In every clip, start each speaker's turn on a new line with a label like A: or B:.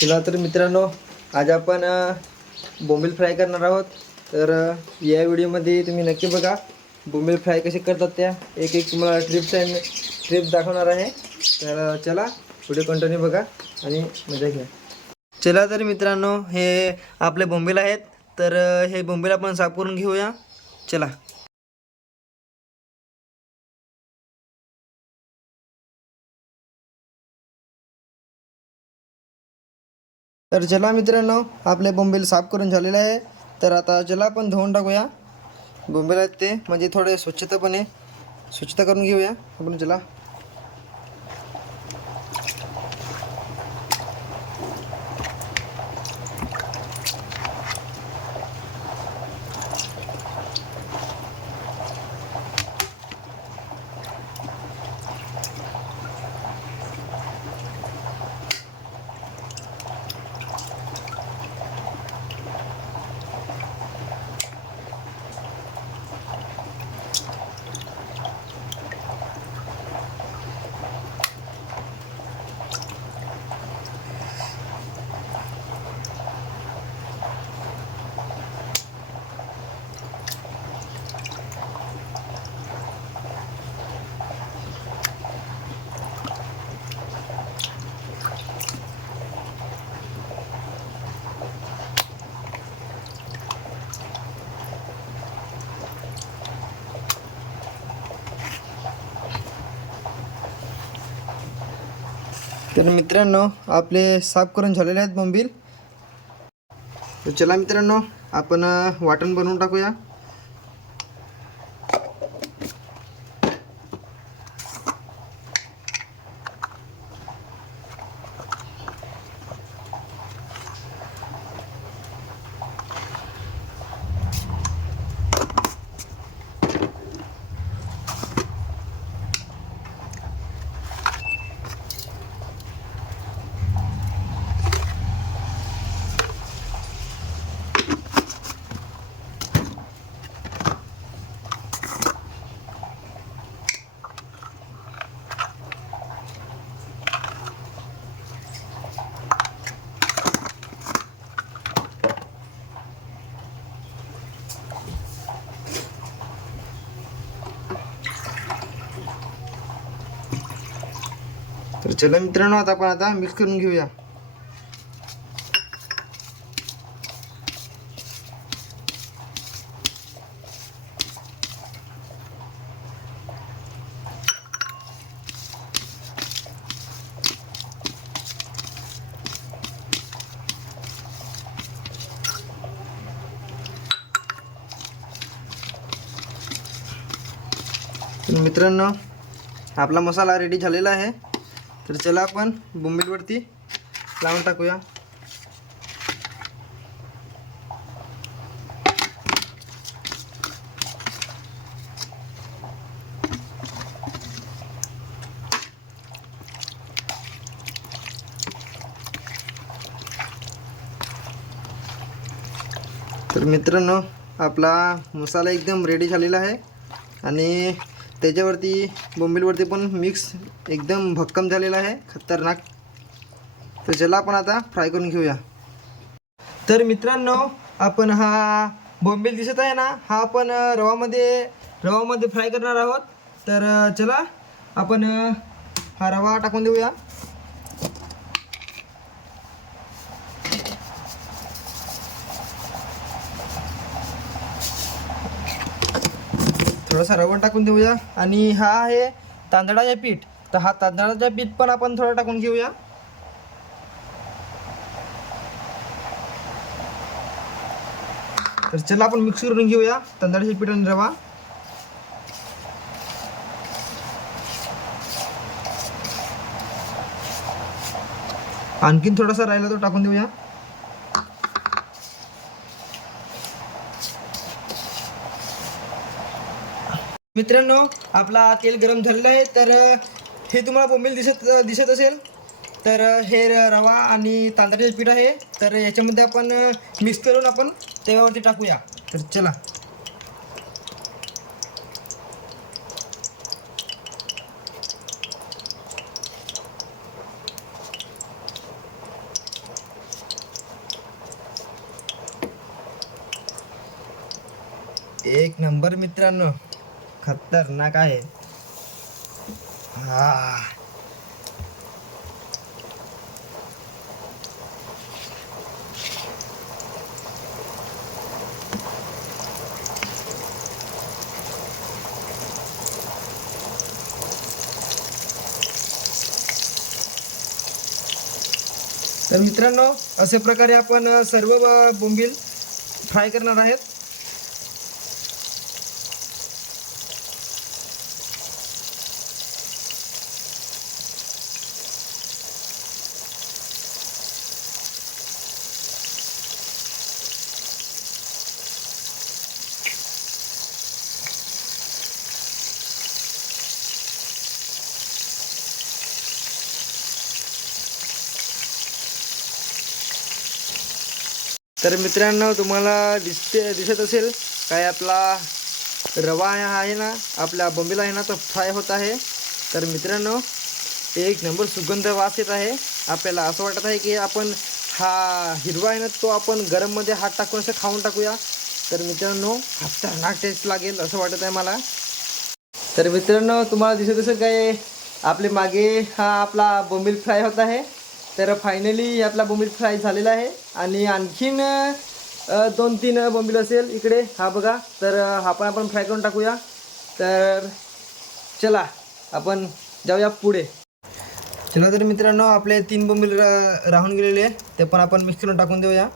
A: चला तर मित्रांनो आज आपण बोंबील फ्राय करणार आहोत. तर या व्हिडिओमध्ये तुम्ही नक्की बघा बोंबील फ्राय कसे करतात त्या. एक एक तुम्हाला ट्रिप्स आहे ट्रिप दाखवणार आहे. तर चला व्हिडिओ कंटिन्यू बघा आणि मजा घ्या. चला तर मित्रांनो हे आपले बोंबील आहेत. तर हे बोंबील आपण साफ करून घेऊया. चला. तर चला मित्रांनो आपले बोंबील साफ करून झालेले आहे. तर आता चला आपण धुवून टाकूया. बोंबील आहेत ते म्हणजे थोडे स्वच्छतापणे स्वच्छता करून घेऊया. आपण चला. तर मित्रांनो आपले साफ करून झालेले आहेत बोंबील. तर चला मित्रांनो आपण वाटण बनवून टाकूया. चला मित्रांनो आता आपण आता मिक्स करून घेऊया. मित्रांनो आपला मसाला रेडी झालेला आहे. तर चला आपण बोंबीलवरती लावून टाकूया. तर मित्रांनो आपला मसाला एकदम रेडी झालेला आहे. आणि त्याच्यावरती बोंबीलवरती पण मिक्स एकदम भक्कम झालेला आहे. खतरनाक. तर चला आपण आता फ्राय करून घेऊया. तर मित्रांनो आपण हा बोंबील दिसत आहे ना हा आपण रवामध्ये रवामध्ये फ्राय करणार आहोत. तर चला आपण हा रवा टाकून देऊया. थोडासा रवण टाकून देऊया. आणि हा आहे तांदळाचे पीठ. तर हा तांदळाचे पीठ पण आपण थोडं टाकून घेऊया. तर चला आपण मिक्स करून घेऊया तांदळाचे पीठ आणि रवा. आणखीन थोडासा राहिला तो टाकून देऊया. मित्रांनो आपला तेल गरम झालेलं आहे तर हे तुम्हाला बोंबील दिसत दिसत असेल. तर हे रवा आणि तांदळाचे पीठ आहे. तर याच्यामध्ये आपण मिक्स करून आपण तव्यावरती टाकूया. तर चला. एक नंबर मित्रांनो. खतरनाक आहे. हा. तर मित्रांनो अशा प्रकारे आपण सर्व बोंबील फ्राय करणार आहेत. तर मित्रांनो तुम्हाला दिसते दिसत असेल काय आपला रवा आहे ना आपल्या बंबीला आहे ना तो फ्राय होत आहे. तर मित्रांनो एक नंबर सुगंध वास येत आहे. आपल्याला असं वाटत आहे की आपण हा हिरवा आहे ना तो आपण गरममध्ये हात टाकून असं खाऊन टाकूया. तर मित्रांनो खतरनाक टेस्ट लागेल असं वाटत आहे मला. तर मित्रांनो तुम्हाला दिसत असेल काय आपले मागे हा आपला बोंबील फ्राय होत आहे. तर फायनली यातला बोंबील फ्राय झालेला आहे. आणि आणखीन दोन तीन बोंबील असेल इकडे. हा बघा. तर हा पण आपण फ्राय करून टाकूया. तर चला आपण जाऊया पुढे. चला तर मित्रांनो आपले तीन बोंबील रा- राहून गेलेले ते पण आपण मिक्स करून टाकून देऊया.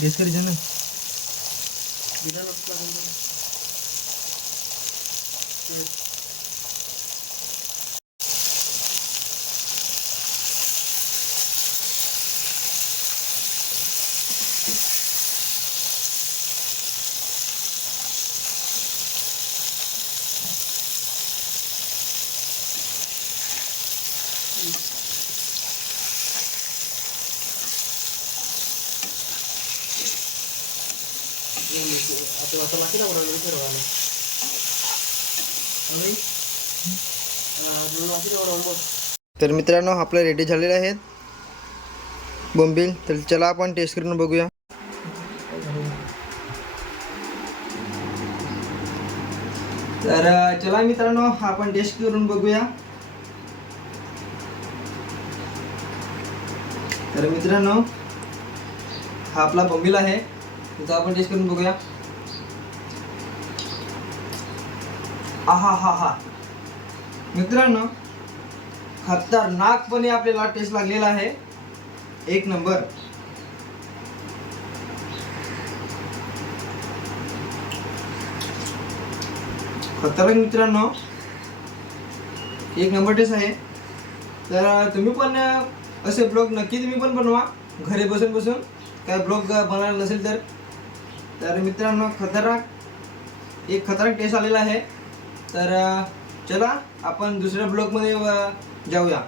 A: गेस करी जाना
B: बिना लगता है lah orang Indonesia orang. Ani.
A: तर मित्रांनो आपले रेडी झालेले आहेत बोंबील तर चला आपण टेस्ट करून बघूया. तर चला मित्रांनो आपण टेस्ट करून बघूया. तर मित्रांनो हा आपला बोंबील आहे. त्याचा आपण टेस्ट करून बघूया. आहा हा हा. मित्रांनो खतरनाकपणे आपल्याला टेस्ट लागलेला आहे. एक नंबर. खतरनाक मित्रांनो एक नंबर टेस्ट आहे. तर तुम्ही पण असे ब्लॉग नक्की तुम्ही पण बनवा. घरी बसून बसून. काय ब्लॉग बनवायला नसेल तर. तर मित्रांनो खतरनाक एक खतरनाक टेस्ट आलेला आहे. तर चला आपण दुसऱ्या ब्लॉगमध्ये जाऊया.